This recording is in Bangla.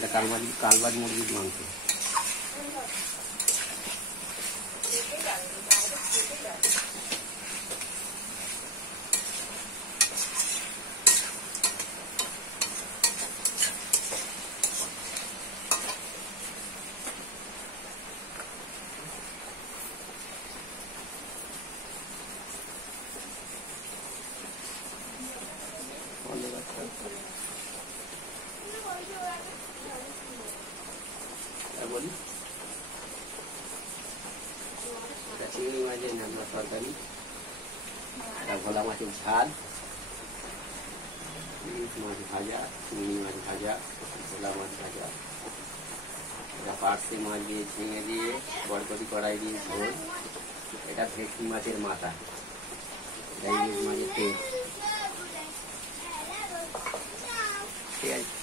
এটা কালবাজ মুরগির মাংস। বলি এটা চিংড়ি মাছের নামা তরকারি, এটা ভোলা মাছের ঝাল, ইলিশ মাছ ভাজা, চিংড়ি মাছ ভাজা, ভোলা মাছ ভাজা, এটা পার্শে মাছ দিয়ে ঝিঙে দিয়ে বরবটি কড়াই দিয়ে ঝোল, এটা ভেটকি মাছের মাথা, এটা ইলিশ মাছের তেল। ঠিক আছে।